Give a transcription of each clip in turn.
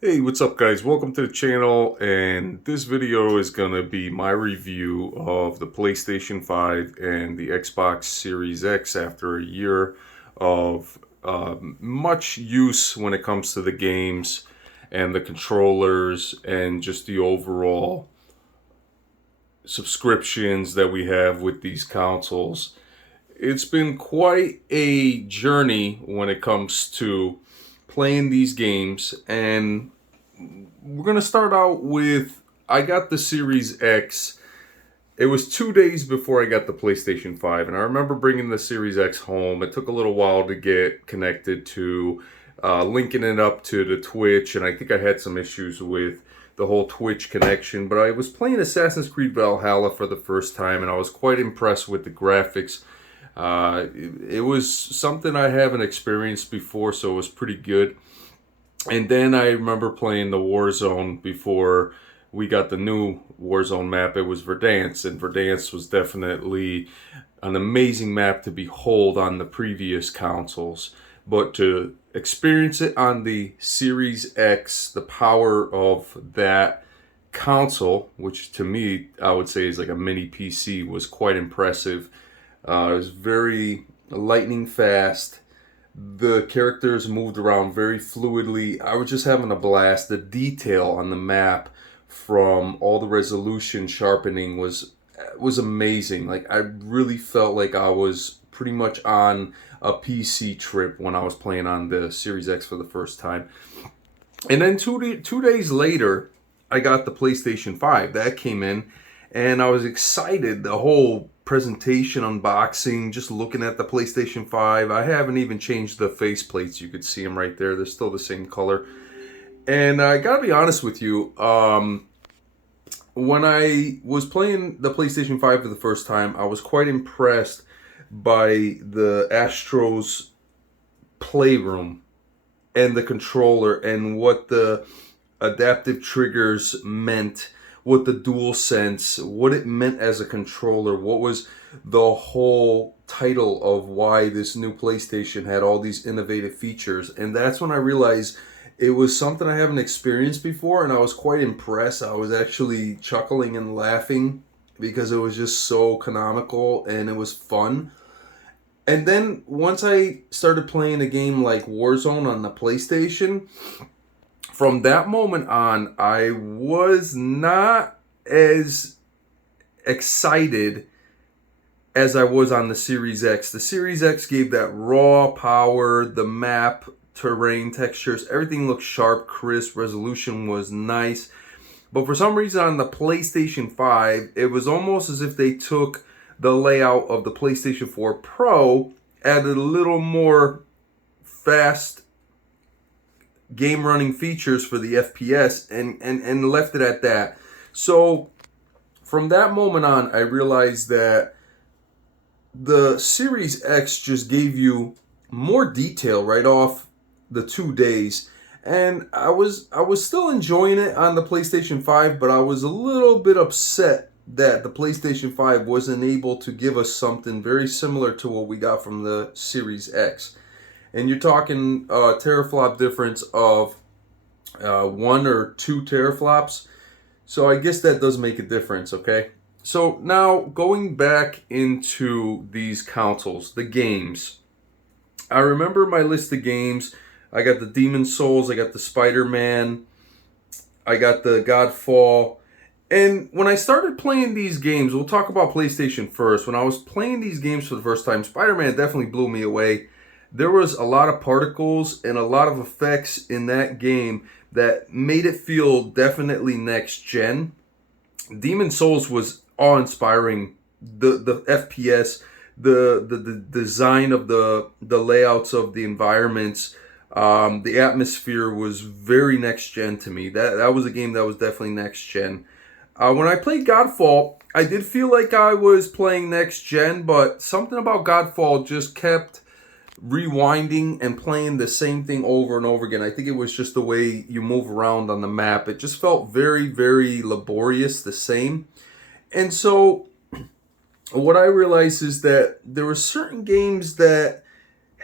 Hey, what's up guys? Welcome to the channel, and this video is going to be my review of the PlayStation 5 and the Xbox Series X after a year of much use when it comes to the games and the controllers and just the overall subscriptions that we have with these consoles. It's been quite a journey when it comes to playing these games, and we're gonna start out with I got the Series X. It was 2 days before I got the PlayStation 5, and I remember bringing the Series X home. It took a little while to get connected to linking it up to the Twitch, and I think I had some issues with the whole Twitch connection. But I was playing Assassin's Creed Valhalla for the first time, and I was quite impressed with the graphics. It was something I haven't experienced before, so it was pretty good. And then I remember playing the Warzone before we got the new Warzone map. It was Verdansk, and Verdansk was definitely an amazing map to behold on the previous consoles. But to experience it on the Series X, the power of that console, which to me I would say is like a mini PC, was quite impressive. It was very lightning fast. The characters moved around very fluidly. I was just having a blast. The detail on the map from all the resolution sharpening was amazing. Like, I really felt like I was pretty much on a PC trip when I was playing on the Series X for the first time. And then 2 days later, I got the PlayStation 5. That came in, and I was excited. The whole presentation, unboxing, just looking at the PlayStation 5. I haven't even changed the faceplates. You could see them right there. They're still the same color. And I gotta be honest with you, when I was playing the PlayStation 5 for the first time, I was quite impressed by the Astro's playroom and the controller and what the adaptive triggers meant, what the dual sense, what it meant as a controller, what was the whole title of why this new PlayStation had all these innovative features. And that's when I realized it was something I haven't experienced before, and I was quite impressed. I was actually chuckling and laughing because it was just so canonical and it was fun. And then once I started playing a game like Warzone on the PlayStation, from that moment on, I was not as excited as I was on the Series X. The Series X gave that raw power, the map, terrain, textures, everything looked sharp, crisp, resolution was nice. But for some reason on the PlayStation 5, it was almost as if they took the layout of the PlayStation 4 Pro, added a little more fast game running features for the FPS, and left it at that. So from that moment on, I realized that the Series X just gave you more detail right off the 2 days. And I was still enjoying it on the PlayStation 5, but I was a little bit upset that the PlayStation 5 wasn't able to give us something very similar to what we got from the Series X. And you're talking teraflop difference of 1 or 2 teraflops. So I guess that does make a difference, okay? So now going back into these consoles, the games. I remember my list of games. I got the Demon Souls, I got the Spider-Man, I got the Godfall. And when I started playing these games, we'll talk about PlayStation first. When I was playing these games for the first time, Spider-Man definitely blew me away. There was a lot of particles and a lot of effects in that game that made it feel definitely next gen. Demon Souls was awe-inspiring. The FPS, the design of the layouts of the environments, the atmosphere was very next gen to me. That was a game that was definitely next gen. When I played Godfall, I did feel like I was playing next gen, but something about Godfall just kept rewinding and playing the same thing over and over again. I think it was just the way you move around on the map. It just felt very, very laborious, the same. And so what I realized is that there were certain games that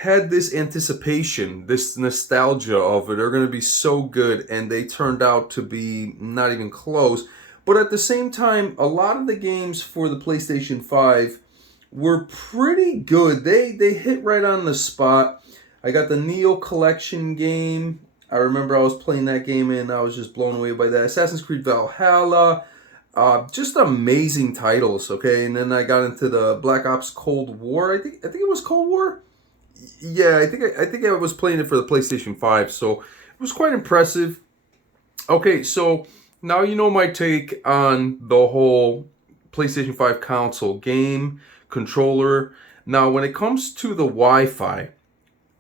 had this anticipation, this nostalgia of it. They're going to be so good, and they turned out to be not even close. But at the same time, a lot of the games for the PlayStation 5 were pretty good. They hit right on the spot. I got the Neo Collection game. I remember I was playing that game and I was just blown away by that. Assassin's Creed Valhalla. Just amazing titles, okay? And then I got into the Black Ops Cold War. I think it was Cold War. Yeah, I think I was playing it for the PlayStation 5, so it was quite impressive. Okay, so now you know my take on the whole PlayStation 5 console game, controller. Now, when it comes to the Wi-Fi,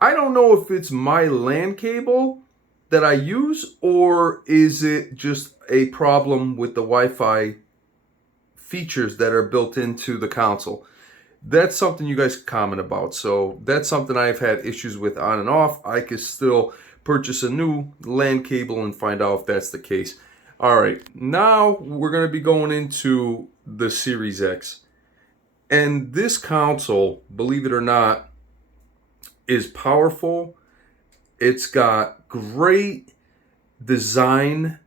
I don't know if it's my LAN cable that I use, or is it just a problem with the Wi-Fi features that are built into the console. That's something you guys can comment about. So that's something I've had issues with on and off. I could still purchase a new LAN cable and find out if that's the case. All right, now we're going to be going into the Series X. And this console, believe it or not, is powerful. It's got great design.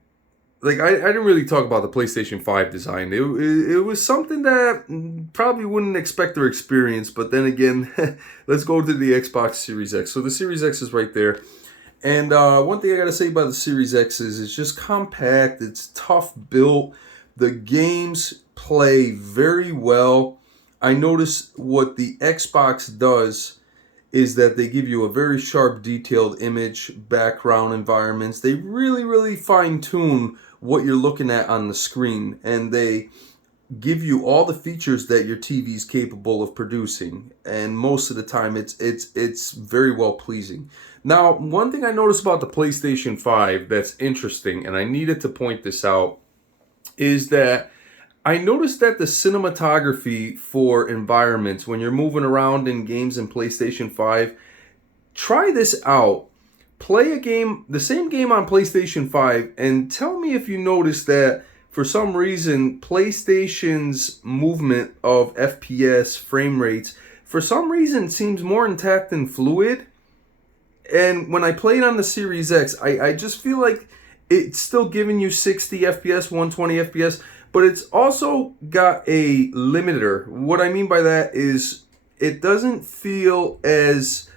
Like, I didn't really talk about the PlayStation 5 design. It was something that probably wouldn't expect or experience. But then again, let's go to the Xbox Series X. So the Series X is right there. And one thing I got to say about the Series X is it's just compact. It's tough built. The games play very well. I notice what the Xbox does is that they give you a very sharp, detailed image, background environments. They really, really fine-tune what you're looking at on the screen, and they give you all the features that your TV is capable of producing. And most of the time, it's very well pleasing. Now, one thing I noticed about the PlayStation 5 that's interesting, and I needed to point this out, is that I noticed that the cinematography for environments, when you're moving around in games in PlayStation 5, try this out. Play a game, the same game on PlayStation 5, and tell me if you notice that for some reason PlayStation's movement of FPS frame rates, for some reason, seems more intact and fluid. And when I play it on the Series X, I just feel like it's still giving you 60 FPS, 120 FPS, but it's also got a limiter. What I mean by that is it doesn't feel as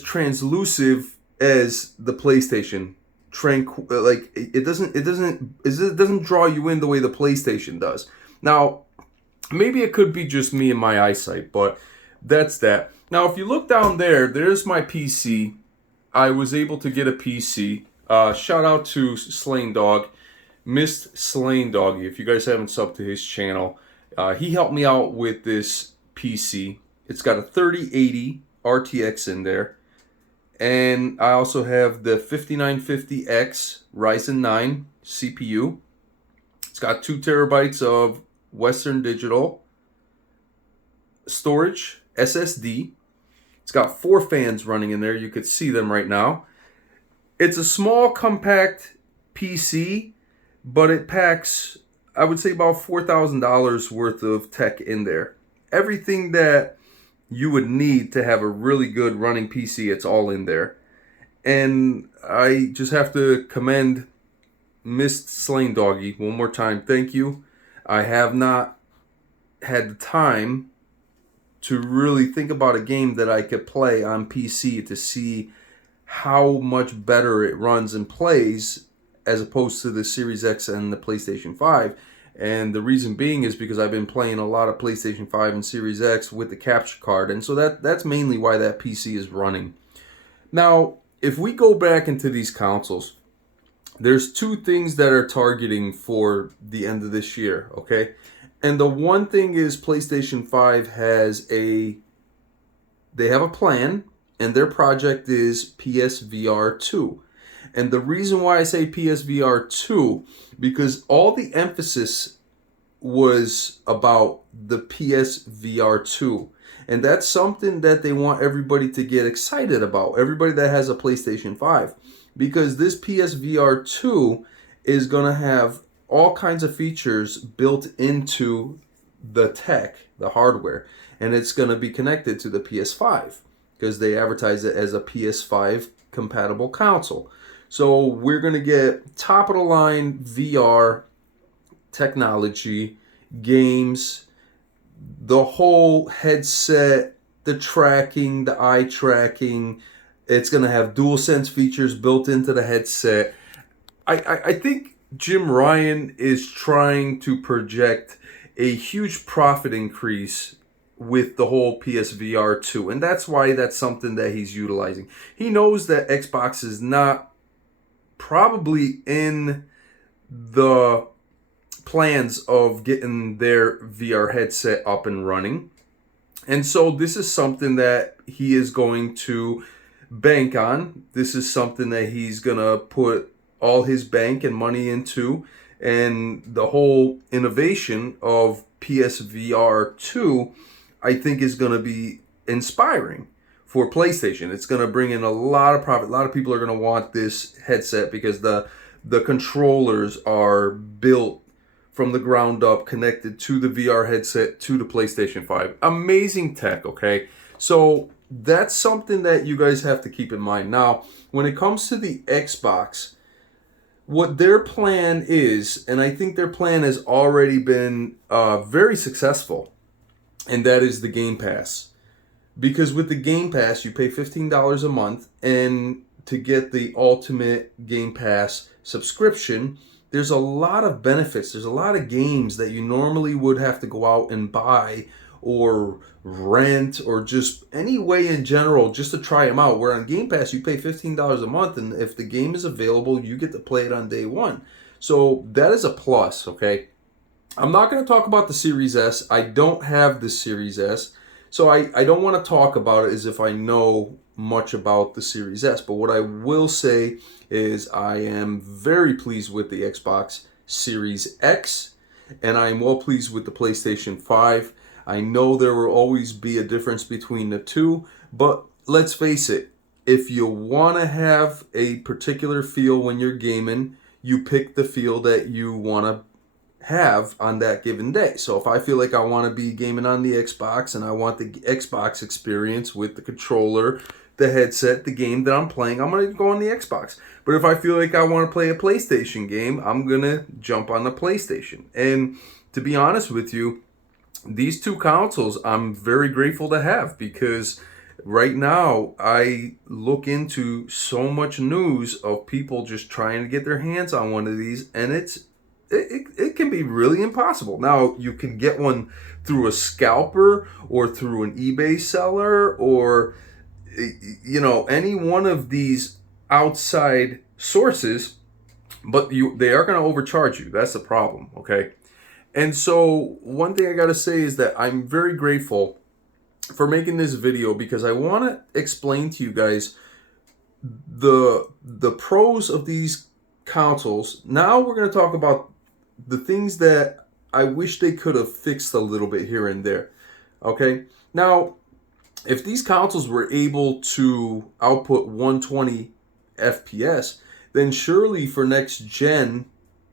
translucent as the PlayStation. It doesn't draw you in the way the PlayStation does. Now, maybe it could be just me and my eyesight, but that's that. Now, if you look down there, there's my PC. I was able to get a PC. Shout out to Slain Dog, Missed Slain Doggy. If you guys haven't subbed to his channel, he helped me out with this PC. It's got a 3080 RTX in there, and I also have the 5950X Ryzen 9 CPU. It's got 2 terabytes of Western Digital storage, SSD. It's got 4 fans running in there. You could see them right now. It's a small, compact PC, but it packs, I would say, about $4,000 worth of tech in there. Everything that you would need to have a really good running PC, it's all in there. And I just have to commend Missed Slain Doggy one more time. Thank you. I have not had the time to really think about a game that I could play on PC to see how much better it runs and plays as opposed to the Series X and the PlayStation 5. And the reason being is because I've been playing a lot of PlayStation 5 and Series X with the capture card, and so that's mainly why that PC is running. Now, if we go back into these consoles, there's 2 things that are targeting for the end of this year, okay? And the one thing is PlayStation 5 they have a plan, and their project is PSVR 2. And the reason why I say PSVR 2, because all the emphasis was about the PSVR 2. And that's something that they want everybody to get excited about, everybody that has a PlayStation 5. Because this PSVR 2 is going to have all kinds of features built into the tech, the hardware. and it's going to be connected to the PS5 because they advertise it as a PS5 compatible console. So we're going to get top of the line VR technology, games, the whole headset, the tracking, the eye tracking. It's going to have DualSense features built into the headset. I think Jim Ryan is trying to project a huge profit increase with the whole PSVR 2, and that's why that's something that he's utilizing. He knows that Xbox is not probably in the plans of getting their VR headset up and running. And so this is something that he is going to bank on. This is something that he's going to put all his bank and money into. And the whole innovation of PSVR 2, I think, is going to be inspiring for PlayStation. It's going to bring in a lot of profit. A lot of people are going to want this headset because the controllers are built from the ground up, connected to the VR headset, to the PlayStation 5. Amazing tech, okay? So that's something that you guys have to keep in mind. Now, when it comes to the Xbox, what their plan is, and I think their plan has already been very successful, and that is the Game Pass. Because with the Game Pass, you pay $15 a month, and to get the Ultimate Game Pass subscription, there's a lot of benefits. There's a lot of games that you normally would have to go out and buy or rent or just any way in general just to try them out. Where on Game Pass, you pay $15 a month, and if the game is available, you get to play it on day one. So that is a plus, okay? I'm not going to talk about the Series S. I don't have the Series S. So I don't want to talk about it as if I know much about the Series S. But what I will say is I am very pleased with the Xbox Series X, and I am well pleased with the PlayStation 5. I know there will always be a difference between the two, but let's face it, if you want to have a particular feel when you're gaming, you pick the feel that you want to have on that given day. So if I feel like I want to be gaming on the Xbox and I want the Xbox experience with the controller, the headset, the game that I'm playing, I'm going to go on the Xbox. But if I feel like I want to play a PlayStation game, I'm going to jump on the PlayStation. And to be honest with you, these two consoles I'm very grateful to have, because right now I look into so much news of people just trying to get their hands on one of these, and it can be really impossible. Now, you can get one through a scalper or through an eBay seller or, you know, any one of these outside sources, but they are going to overcharge you. That's the problem, okay? And so one thing I got to say is that I'm very grateful for making this video, because I want to explain to you guys the pros of these consoles. Now we're going to talk about the things that I wish they could have fixed a little bit here and there. Okay? Now, if these consoles were able to output 120 FPS, then surely for next gen,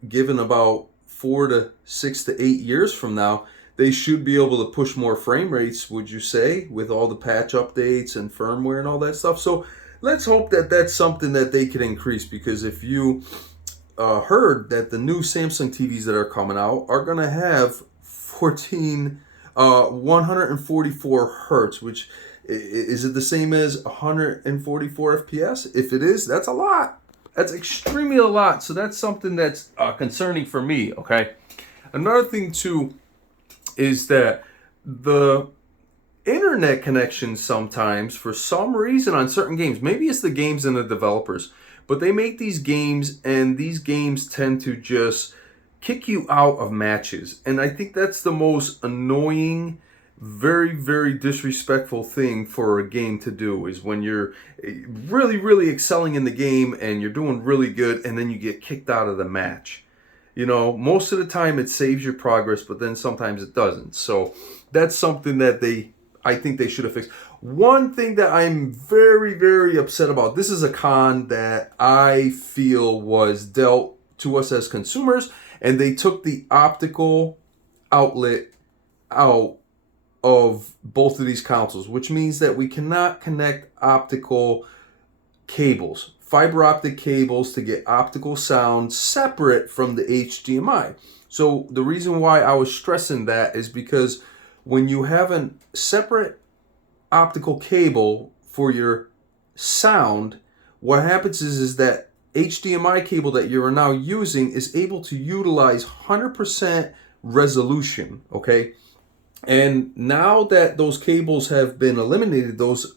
given about 4 to 6 to 8 years from now, they should be able to push more frame rates, would you say, with all the patch updates and firmware and all that stuff. So let's hope that that's something that they can increase, because if you heard that the new Samsung TVs that are coming out are going to have 144 hertz, which is it the same as 144 FPS? If it is, that's a lot. That's extremely a lot. So that's something that's concerning for me, okay? Another thing, too, is that the internet connection sometimes, for some reason on certain games, maybe it's the games and the developers, but they make these games, and these games tend to just kick you out of matches. And I think that's the most annoying, very, very disrespectful thing for a game to do, is when you're really, really excelling in the game and you're doing really good, and then you get kicked out of the match. You know, most of the time it saves your progress, but then sometimes it doesn't. So that's something that I think they should have fixed. One thing that I'm very, very upset about, this is a con that I feel was dealt to us as consumers, and they took the optical outlet out of both of these consoles, which means that we cannot connect optical cables, fiber optic cables, to get optical sound separate from the HDMI. So the reason why I was stressing that is because when you have a separate optical cable for your sound, what happens is that HDMI cable that you're now using is able to utilize 100% resolution, okay? And now that those cables have been eliminated, those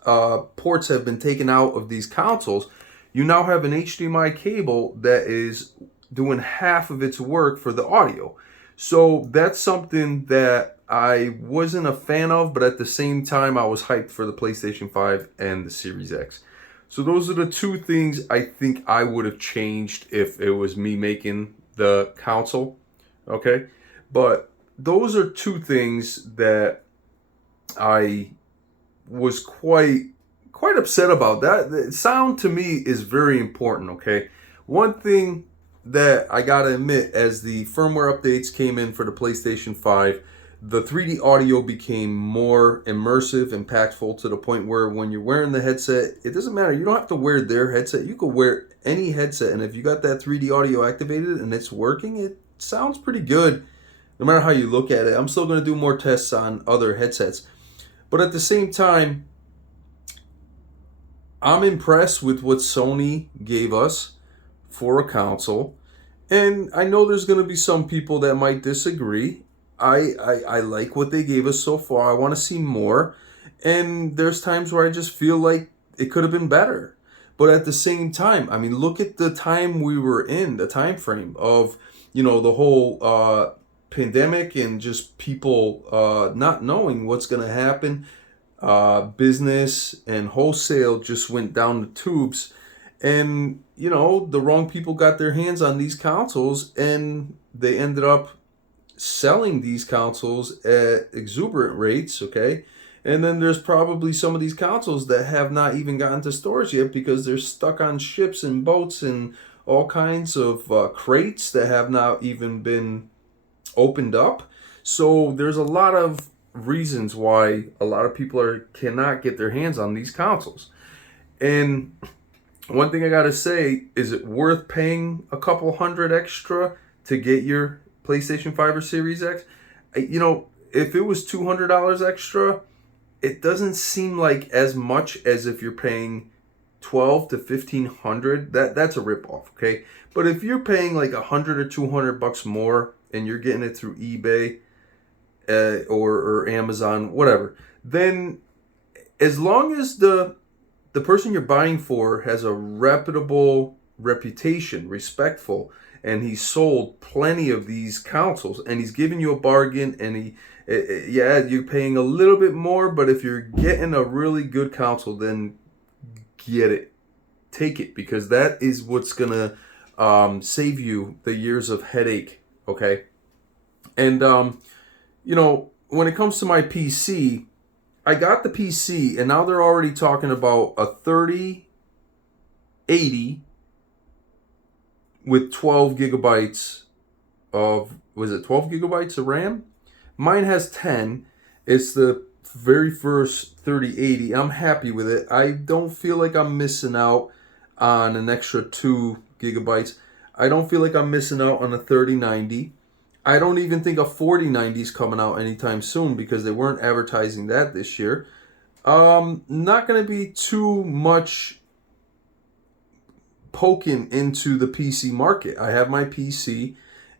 ports have been taken out of these consoles, you now have an HDMI cable that is doing half of its work for the audio. So that's something that I wasn't a fan of, but at the same time, I was hyped for the PlayStation 5 and the Series X. So those are the two things I think I would have changed if it was me making the console, okay? But those are two things that I was quite upset about. That sound to me is very important, okay? One thing that I gotta admit, as the firmware updates came in for the PlayStation 5, the 3D audio became more immersive, impactful, to the point where when you're wearing the headset, it doesn't matter. You don't have to wear their headset. You could wear any headset, and if you got that 3D audio activated and it's working, it sounds pretty good no matter how you look at it. I'm still going to do more tests on other headsets. But at the same time, I'm impressed with what Sony gave us for a console. And I know there's going to be some people that might disagree. I like what they gave us so far. I want to see more. And there's times where I just feel like it could have been better. But at the same time, I mean, look at the time we were in, the time frame of, the whole pandemic and just people not knowing what's going to happen. Business and wholesale just went down the tubes. And, the wrong people got their hands on these consoles, and they ended up selling these consoles at exuberant rates, okay? And then there's probably some of these consoles that have not even gotten to stores yet because they're stuck on ships and boats and all kinds of crates that have not even been opened up. So there's a lot of reasons why a lot of people cannot get their hands on these consoles. And one thing I gotta say, is it worth paying a couple $100 extra to get your PlayStation 5 or Series X? If it was $200 extra, it doesn't seem like as much as if you're paying $1,200 to $1,500. That's a ripoff, okay? But if you're paying like $100 or $200 more and you're getting it through eBay or Amazon, whatever, then as long as the person you're buying for has a reputable reputation, respectful, and he's sold plenty of these consoles, and he's giving you a bargain, and you're paying a little bit more, but if you're getting a really good console, then get it. Take it, because that is what's going to save you the years of headache, okay? And, when it comes to my PC, I got the PC, and now they're already talking about a 3080 with 12 gigabytes of, 12 gigabytes of RAM? Mine has 10. It's the very first 3080. I'm happy with it. I don't feel like I'm missing out on an extra 2 gigabytes. I don't feel like I'm missing out on a 3090. I don't even think a 4090 is coming out anytime soon because they weren't advertising that this year. Not going to be too much poking into the PC market. I have my PC,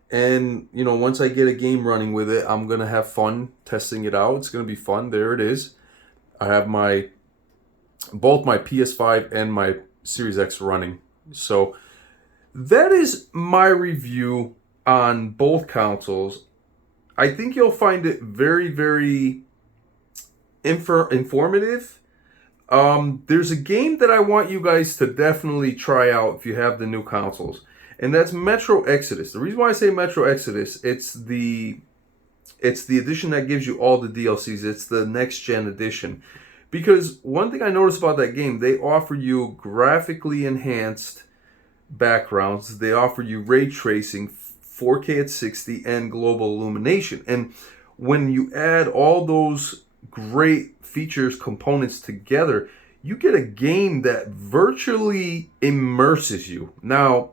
and once I get a game running with it, I'm going to have fun testing it out. It's going to be fun. There it is. I have both my PS5 and my Series X running. So that is my review on both consoles. I think you'll find it very, very informative. There's a game that I want you guys to definitely try out if you have the new consoles, and that's Metro Exodus. The reason why I say Metro Exodus, it's the edition that gives you all the DLCs. It's the next gen edition. Because one thing I noticed about that game, they offer you graphically enhanced backgrounds. They offer you ray tracing, 4K at 60, and global illumination. And when you add all those great features, components together, you get a game that virtually immerses you. Now,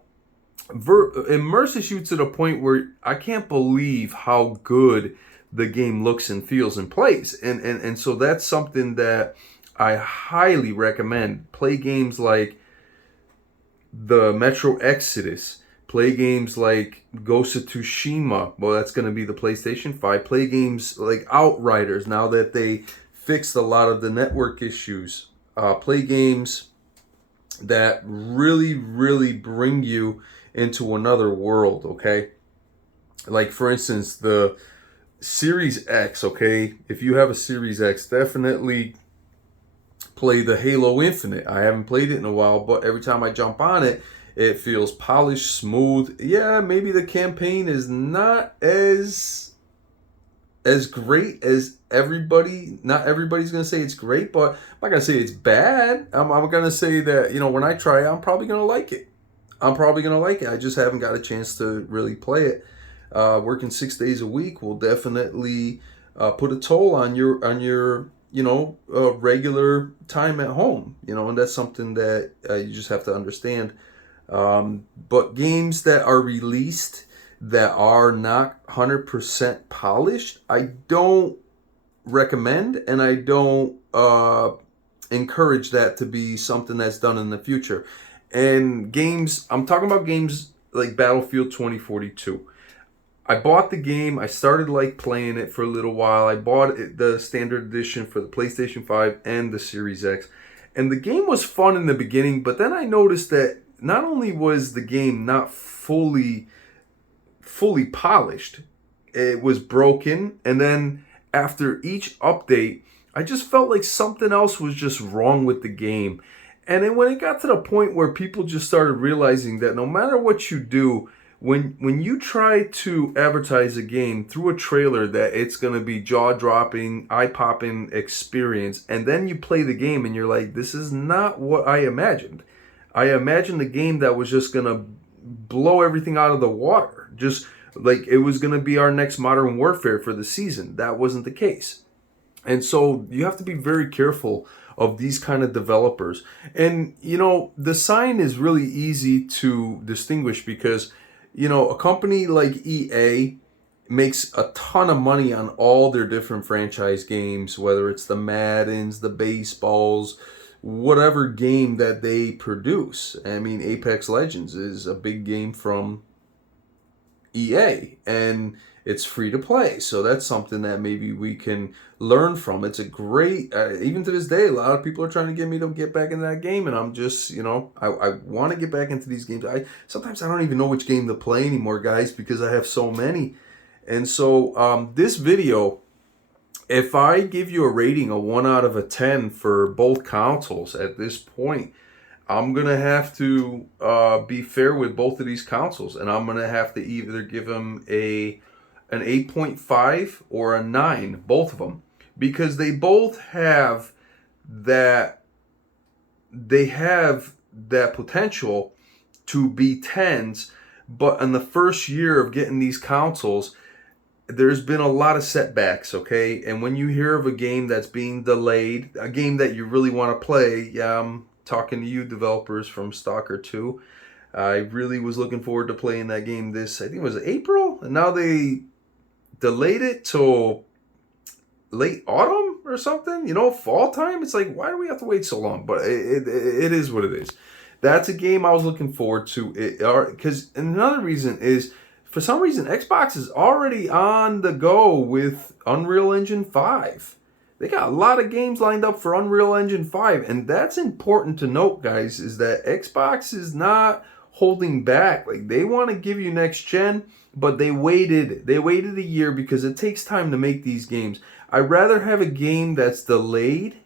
immerses you to the point where I can't believe how good the game looks and feels and plays. And so that's something that I highly recommend. Play games like the Metro Exodus. Play games like Ghost of Tsushima. Well, that's going to be the PlayStation 5. Play games like Outriders, now that they fixed a lot of the network issues. Play games that really, really bring you into another world, okay? Like, for instance, the Series X, okay? If you have a Series X, definitely play the Halo Infinite. I haven't played it in a while, but every time I jump on it, it feels polished, smooth. Yeah, maybe the campaign is not as great as everybody. Not everybody's gonna say it's great, but I'm not gonna say it's bad. I'm gonna say that, when I try it, I'm probably gonna like it. I just haven't got a chance to really play it. Working 6 days a week will definitely put a toll on your regular time at home. And that's something that you just have to understand. But games that are released that are not 100% polished, I don't recommend, and I don't encourage that to be something that's done in the future. And games, I'm talking about games like Battlefield 2042. I bought the game. I started playing it for a little while. I bought the standard edition for the PlayStation 5 and the Series X. And the game was fun in the beginning, but then I noticed that not only was the game not fully polished, it was broken. And then after each update, I just felt like something else was just wrong with the game. And then when it got to the point where people just started realizing that no matter what you do, when you try to advertise a game through a trailer that it's going to be jaw-dropping, eye-popping experience, and then you play the game and you're like, this is not what I imagined. I imagined a game that was just going to blow everything out of the water. Just like it was going to be our next Modern Warfare for the season. That wasn't the case. And so you have to be very careful of these kind of developers. And, the sign is really easy to distinguish because, a company like EA makes a ton of money on all their different franchise games, whether it's the Maddens, the baseballs, whatever game that they produce. I mean, Apex Legends is a big game from EA, and it's free to play. So that's something that maybe we can learn from. It's a great, even to this day, a lot of people are trying to get me to get back into that game, and I'm just, I want to get back into these games. Sometimes I don't even know which game to play anymore, guys, because I have so many. And so this video, if I give you a rating, a 1 out of 10 for both consoles at this point, I'm going to have to be fair with both of these consoles, and I'm going to have to either give them an 8.5 or a 9, both of them, because they both have that potential to be 10s, but in the first year of getting these consoles, there's been a lot of setbacks, okay? And when you hear of a game that's being delayed, a game that you really want to play, talking to you developers from Stalker 2. I really was looking forward to playing that game I think it was April, and now they delayed it till late autumn or something, fall time. It's like, why do we have to wait so long? But it is what it is. That's a game I was looking forward to. Because another reason is, for some reason, Xbox is already on the go with Unreal Engine 5. They got a lot of games lined up for Unreal Engine 5, and that's important to note, guys, is that Xbox is not holding back. Like, they want to give you next gen, but they waited a year because it takes time to make these games. I'd rather have a game that's delayed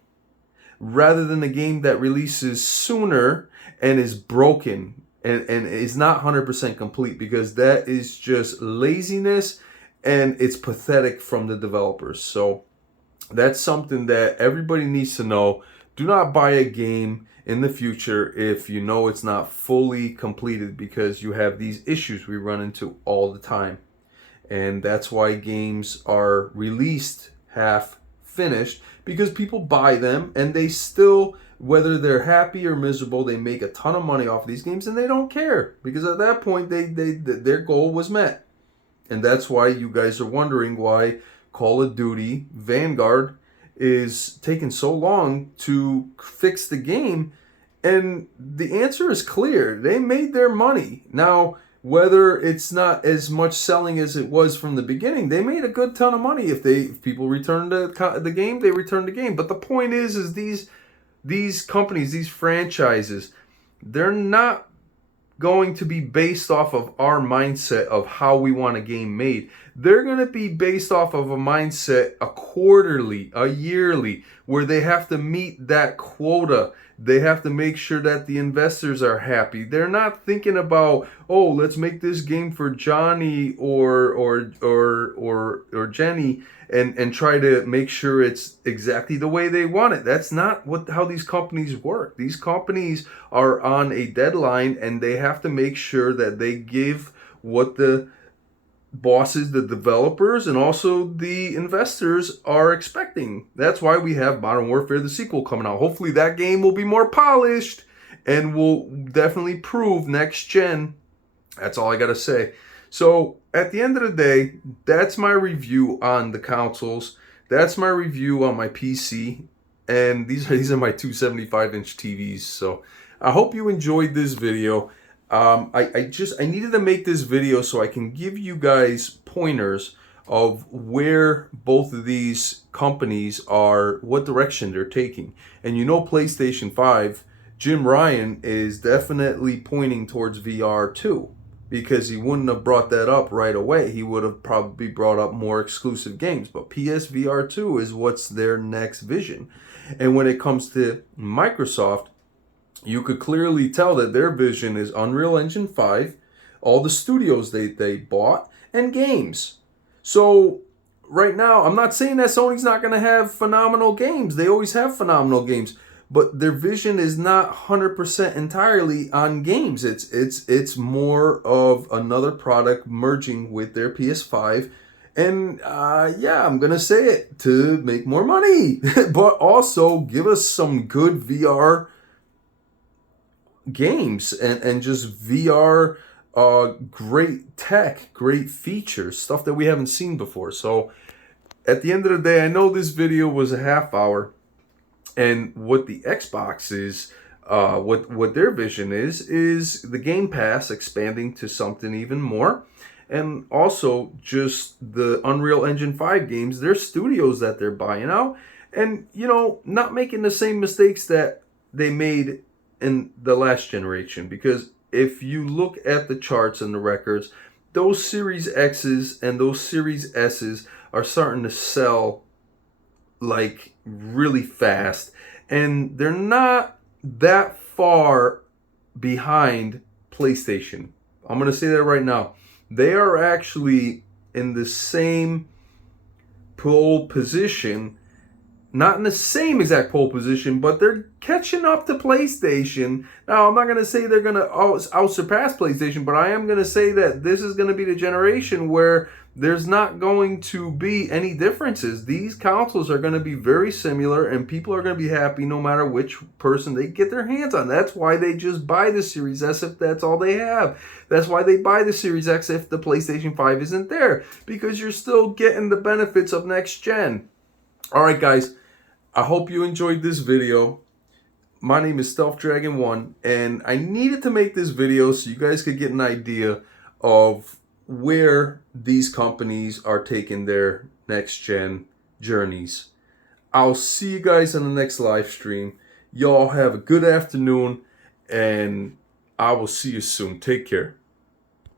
rather than a game that releases sooner and is broken and is not 100% complete, because that is just laziness and it's pathetic from the developers. So that's something that everybody needs to know. Do not buy a game in the future if you know it's not fully completed, because you have these issues we run into all the time. And that's why games are released half finished because people buy them and they still, whether they're happy or miserable, they make a ton of money off of these games and they don't care because at that point their goal was met. And that's why you guys are wondering why Call of Duty Vanguard is taking so long to fix the game. And the answer is clear. They made their money. Now, whether it's not as much selling as it was from the beginning, they made a good ton of money. If people return the game, they return the game. But the point is these companies, these franchises, they're not going to be based off of our mindset of how we want a game made. They're going to be based off of a mindset, a quarterly, a yearly, where they have to meet that quota. They have to make sure that the investors are happy. They're not thinking about, oh, let's make this game for Johnny or Jenny and try to make sure it's exactly the way they want it. That's not how these companies work. These companies are on a deadline and they have to make sure that they give what the bosses, the developers, and also the investors are expecting. That's why we have Modern Warfare, the sequel, coming out. Hopefully that game will be more polished and will definitely prove next gen. That's all I gotta say. So at the end of the day, that's my review on the consoles. That's my review on my PC. And these are my 275-inch TVs. So I hope you enjoyed this video. I needed to make this video so I can give you guys pointers of where both of these companies are, what direction they're taking. And you know, PlayStation 5, Jim Ryan is definitely pointing towards VR too, because he wouldn't have brought that up right away. He would have probably brought up more exclusive games, but PSVR 2 is what's their next vision. And when it comes to Microsoft, you could clearly tell that their vision is Unreal Engine 5, all the studios they bought, and games. So right now, I'm not saying that Sony's not going to have phenomenal games. They always have phenomenal games. But their vision is not 100% entirely on games. It's more of another product merging with their PS5. And yeah, I'm going to say it, to make more money. But also give us some good VR games and just VR great tech, great features, stuff that we haven't seen before. So at the end of the day, I know this video was a half hour, and what the Xbox is, what their vision is the Game Pass expanding to something even more, and also just the Unreal Engine 5 games, their studios that they're buying out, and you know, not making the same mistakes that they made in the last generation. Because if you look at the charts and the records, those Series X's and those Series S's are starting to sell like really fast, and they're not that far behind PlayStation. I'm going to say that right now. They are actually in the same pole position. Not in the same exact pole position, but they're catching up to PlayStation. Now, I'm not going to say they're going to out-surpass PlayStation, but I am going to say that this is going to be the generation where there's not going to be any differences. These consoles are going to be very similar, and people are going to be happy no matter which person they get their hands on. That's why they just buy the Series S if that's all they have. That's why they buy the Series X if the PlayStation 5 isn't there, because you're still getting the benefits of next gen. All right, guys, I hope you enjoyed this video. My name is Stealth Dragon 1, and I needed to make this video so you guys could get an idea of where these companies are taking their next gen journeys. I'll see you guys on the next live stream. Y'all have a good afternoon, and I will see you soon. Take care.